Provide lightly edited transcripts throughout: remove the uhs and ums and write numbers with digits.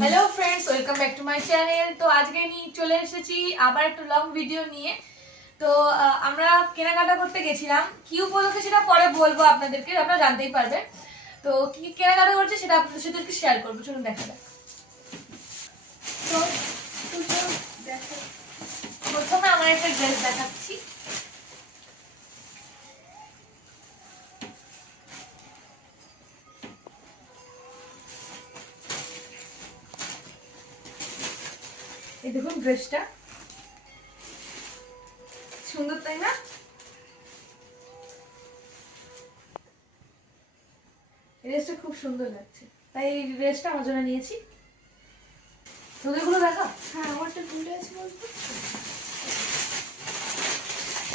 Hello friends, welcome back to my channel. তো আজকে নিয়ে চলে এসেছি আবার একটা লং ভিডিও নিয়ে। তো আমরা কেনাকাটা করতে গেছিলাম, কি উপলক্ষে সেটা পরে বলবো আপনাদেরকে, আপনারা জানতেই পারবেন। তো কি কেনাকাটা করছে সেটা আপনাদের সাথে একটু শেয়ার করবো, চলুন দেখা যাক। তো প্রথমে আমার একটা ড্রেস দেখাচ্ছি। এই দেখুন ড্রেসটা সুন্দর, তাই না? এই ড্রেসটা খুব সুন্দর লাগছে, তাই এই ড্রেসটা আমার জন্য নিয়েছি। তোদেরগুলো দেখা। হ্যাঁ, আমারটা ভুলে আছে বলতো।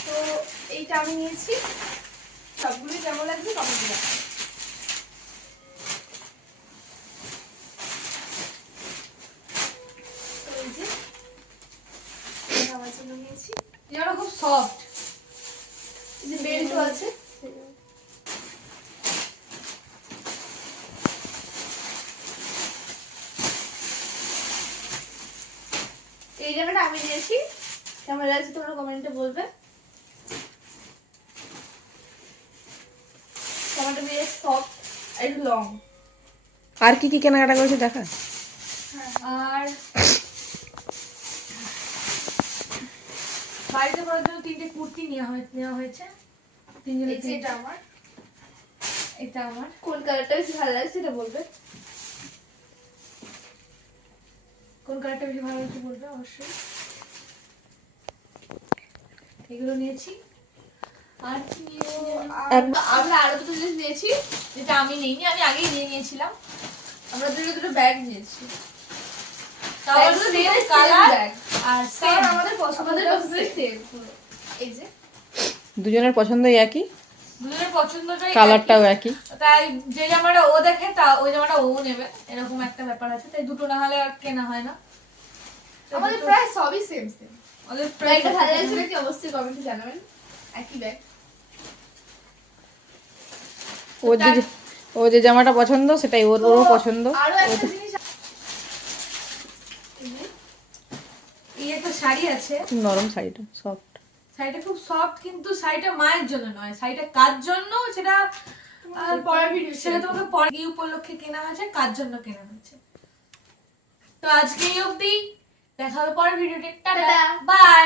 তো এইটা আমি নিয়েছি, সবগুলোই কেমন লাগছে কমেন্ট করে। তো এই যে এটা আমার জন্য নিয়েছি, এটা খুব সফট। এই যে বেল্টও আছে। এই জামাটা আমি নিয়েছি, কেমন লাগছে তোমরা কমেন্টে বলবে। জামাটা বেশ সফট আর একটু লং। আর কি কি কেনাকাটা করেছে দেখা। আর বাড়িতে পরার জন্য 3টে কুর্তি নেওয়া হয়েছে। এই যে এটা আমার, এটা আমার। কোন কালারটা বেশি ভালো লাগছে এটা বলবে। কোন কালারটা বেশি ভালো লাগছে বলবে অবশ্যই। এগুলো নিয়েছি। আর কি নিয়েছি জানো? আমরা আরো দুটো জিনিস নিয়েছি, যেটা আমি নেইনি, আমি আগেই নিয়ে নিয়েছিলাম। আমরা দুটো ব্যাগ নিয়েছি। তাহলে ব্যাগগুলো সেম দুটোই কালার same ব্যাগ। আর কারণ সেম। আমাদের পছন্দের সেম পুরো। এই যে দুজনের পছন্দই একই, দুজনের পছন্দটাই কালারটাও একই। একই। তাই যে জামাটা ও দেখে তা ওই জামাটা ও নেবে, এরকম একটা ব্যাপার আছে। তাই দুটো না হলে আর কেনা হয় না। আমাদের প্রায় সবই সেম। ওদের ব্যাগটা ভালো লাগছে নাকি অবশ্যই কমেন্টে জানাবেন। একই ব্যাগ। ও যে জামাটা পছন্দ সেটাই ওরও পছন্দ। আরো একটা জিনিস, এই একটা শাড়ি আছে, খুব নরম শাড়িটা, সফট। শাড়িটা খুব সফট, কিন্তু শাড়িটা মায়ের জন্য নয়, শাড়িটা কার জন্য সেটা পরের ভিডিও সেটা তোমাকে পরে এই উপলক্ষে কেনা হয়েছে, কার জন্য কেনা হয়েছে। তো আজকে এই অবধি, দেখা হবে পরের ভিডিওতে। Tata, by.